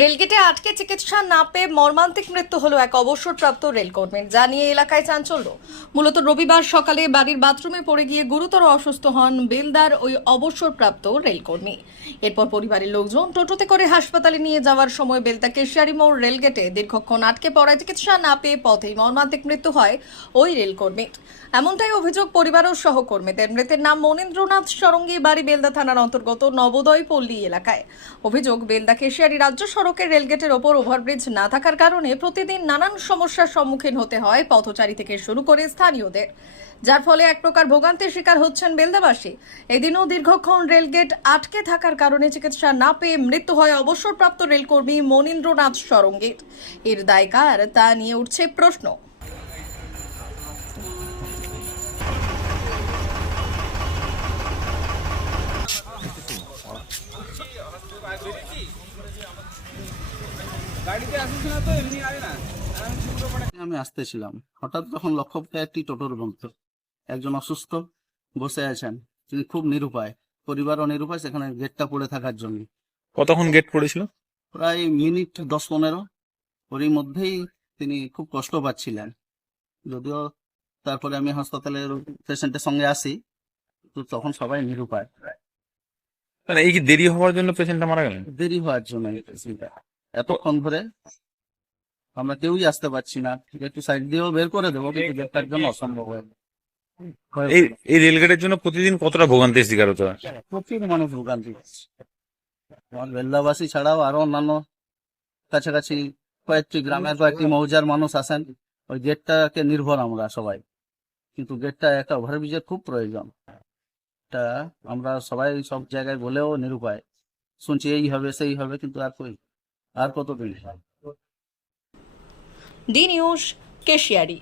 রেলগেটে আটকে চিকিৎসা না পেয়ে মর্মান্তিক মৃত্যু হলো এক অবসরপ্রাপ্ত রেলকর্মীর, যা নিয়ে এলাকায় চাঞ্চল্য। মূলত রবিবার সকালে বাড়ির বাথরুমে পড়ে গিয়ে গুরুতর অসুস্থ হন বেলদার ওই অবসরপ্রাপ্ত রেলকর্মী। এরপর পরিবারের লোকজন টোটোতে করে হাসপাতালে নিয়ে যাওয়ার সময় বেলদা কেশিয়ারি মোড় রেলগেটে দীর্ঘক্ষণ আটকে পড়ায় চিকিৎসা না পেয়ে পথেই মর্মান্তিক মৃত্যু হয় ওই রেলকর্মীর। এমনটাই অভিযোগ পরিবার ও সহকর্মীদের। মৃতের নাম মনীন্দ্রনাথ সরঙ্গী, বাড়ি বেলদা থানার অন্তর্গত নবোদয় পল্লী এলাকায়। অভিযোগ, বেলদা কেশিয়ারি রাজ্য সড়কের রেলগেটের ওপর ওভারব্রিজ না থাকার কারণে প্রতিদিন নানান সমস্যার সম্মুখীন হতে হয় পথচারী থেকে শুরু করে স্থানীয়দের। যার ফলে এক প্রকার ভোগান্তির শিকার হচ্ছেন বেলদাবাসী। এদিনও দীর্ঘক্ষণ রেলগেট আটকে থাকার কারণে চিকিৎসা না পেয়ে মৃত্যু হয় অবসরপ্রাপ্ত রেলকর্মী মনীন্দ্রনাথ সরঙ্গীর। এর দায়কার তা নিয়ে উঠছে প্রশ্ন। আমি আসতেছিলাম। হঠাৎ তখন লক্ষ্য করে একটি টোটোর বন্ধ। একজন অসুস্থ বসে আছেন। তিনি খুব নিরুপায়। পরিবারও নিরুপায় সেখানে গেটটা পড়ে থাকার জন্য। কতক্ষণ গেট পড়েছিল? প্রায় মিনিট দশ পনেরো। ওরই মধ্যেই তিনি খুব কষ্ট পাচ্ছিলেন। যদিও তারপরে আমি হাসপাতালের পেশেন্টের সঙ্গে আসি তো তখন সবাই নিরুপায়। মানে এই কি দেরি হওয়ার জন্য পেশেন্টটা মারা গেলেন? দেরি হওয়ার জন্য পেশেন্টটা। এতক্ষণ ধরে আমরা কেউই আসতে পারছি না। একটু সাইড দিয়েও বের করে দেবো কিন্তু গেটটার জন্য অসম্ভব হয়ে এই। এই রেলগেটের জন্য প্রতিদিন কতটা ভোগান্তির শিকার হতে হয় প্রচুর মানুষ ভোগান্তি আমার বেল্লাবাসী ছাড়াও আরও অন্যান্য কাছাকাছি কয়েকটি গ্রামের কয়েকটি মৌজার মানুষ আসেন ওই গেটটাকে নির্ভর আমরা সবাই। কিন্তু গেটটা একটা ওভারব্রিজের খুব প্রয়োজন। এটা আমরা সবাই সব জায়গায় বলেও নিরুপায়। শুনছি এই হবে সেই হবে কিন্তু আর কই। আর কত দিন ডি নিউজ কেশিয়ারি।